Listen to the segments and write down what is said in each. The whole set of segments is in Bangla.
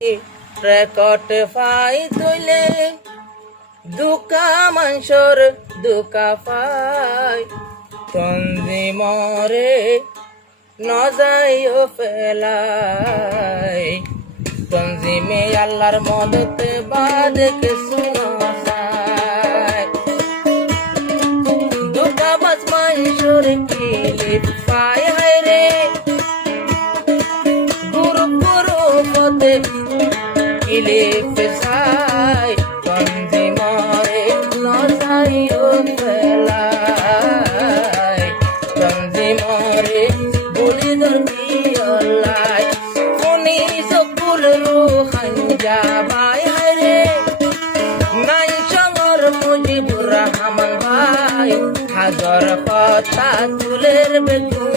রেকর্ড ফাই তুইলে দুকা মাংসর দুকা ফাই তঞ্জি মরে নজাইও ফেলাই তঞ্জিমে আল্লাহর মদতে বাদ কিছু নয় দুকা বাজ মাংসর কিলে ফাই হায় রে গুরু গুরু পদে কিলে ফেসাই তঞ্জি মরে নজাইও ফেলাই তঞ্জি মরে বলি দরকিয়ালাই কোনি সকুল রুহান যাবাই হায়রে নাই সঙ্গর মুজিবুর রহমান ভাই হাজার কথা তুলের বেগুন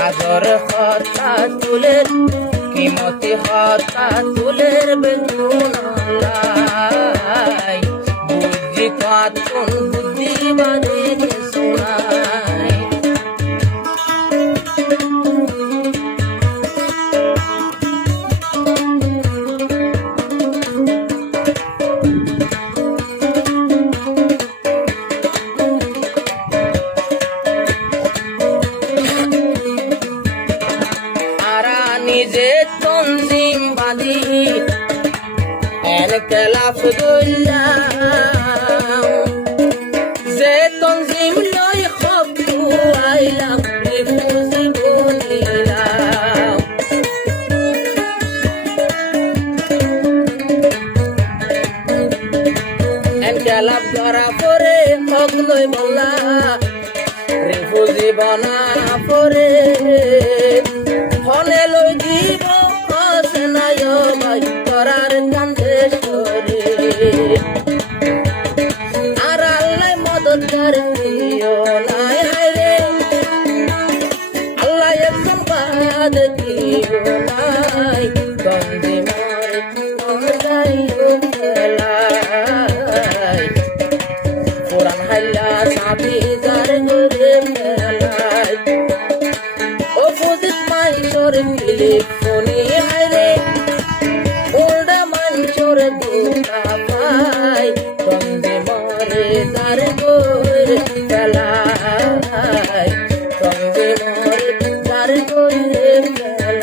হাজার কথা তুলের কিমতি হতা তুলের বেগুন বুঝি কাতুন বুদ্ধি বাদে শোনাই নিজে তঞ্জিম বাঁধি এনকেলাফ দইলাম যে তঞ্জিম লই খবু আইলাম রিফুজি বলিলাম এনকেলাফ ধরা পরে হক লই বলা রিফুজি বনা পরে হলে লই দিব খসনায় ভাই করার কান্দেশ্বরে আর আল্লাহ মদত করিও নাই হায়রে আল্লাহ একজন বাদ দিও নাই গঞ্জি মারে যাইও ফেলাই কোরআন হাইলা সাবি যার ঘরে ফেলাই মাইশোর কিলে ফোনে হায়রে ওল্ডা মাইশোর দুটা পাই তঞ্জে মরে যার গোরে ফেলাই তঞ্জে মরে যার গোরে ফেলাই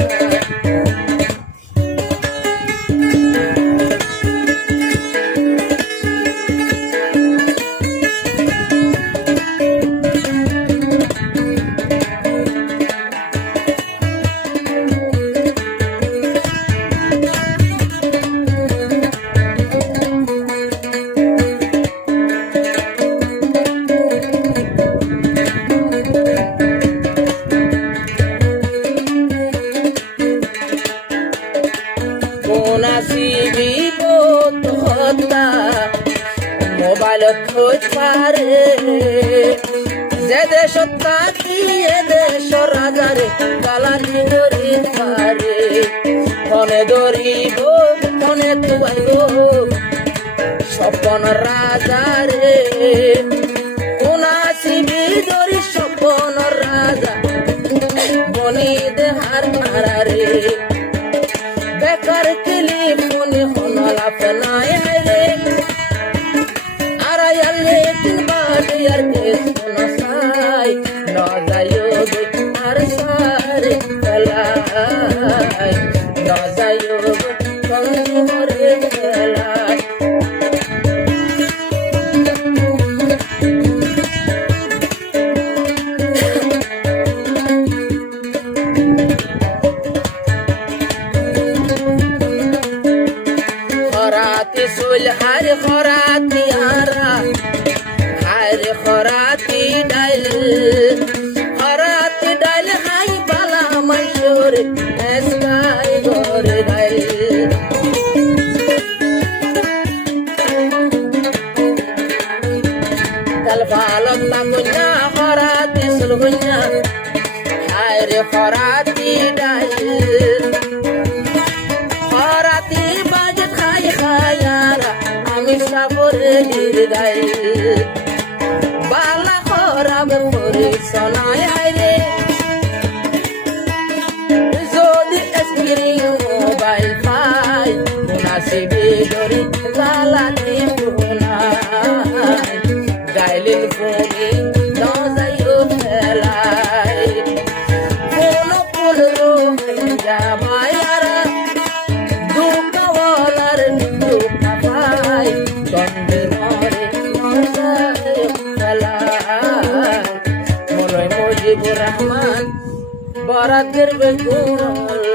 মোবাইল খোঁজ পারে যে দেশ তাকি এ দেশ রাজারে গালানি ধরি পারে ফোনে ধরিব ফোনে তুয়াইব স্বপন রাজারে কোনাসিবি ধরি স্বপন রাজা বনি দেহার মারারে বেকার কিলি ফোনে হনলাপ নাই হায়রে আরায়ালে তিন বাজে আর কেস নসাই নজায়ো আর সারে ফেলাই নজায়ো কঙ্গি মরে ফেলাই খরাতি সুল হারে খরাতি আরা হারে খরাতি ডাইল হাই বালা মাইশোর এসকাই গরে ডাইল তাল ভালত তাকুnya খরাতি সুল হুnya হারে খরাতি ডাইল খরাতি বাজে খাই খায়ারা আমি সাবরে দিদাই বালা খরাব করে সোনায় হায়রে শিবে ধরি চালাতে গাইলেন ফোনে দজাইও ফেলায় কোন কোন রোহিঙ্গা মায়ারা দুঃখওয়ালার দুঃখ পায় দ্বন্দ্বে মরে ফেলায় মনে মুজিবুর রহমান বরাতের বেগুন